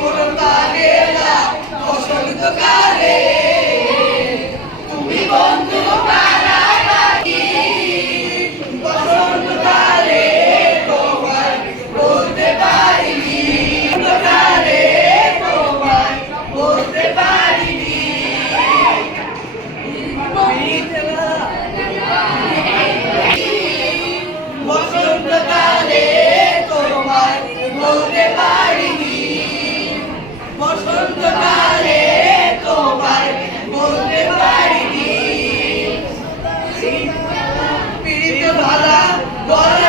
புறந்தானே God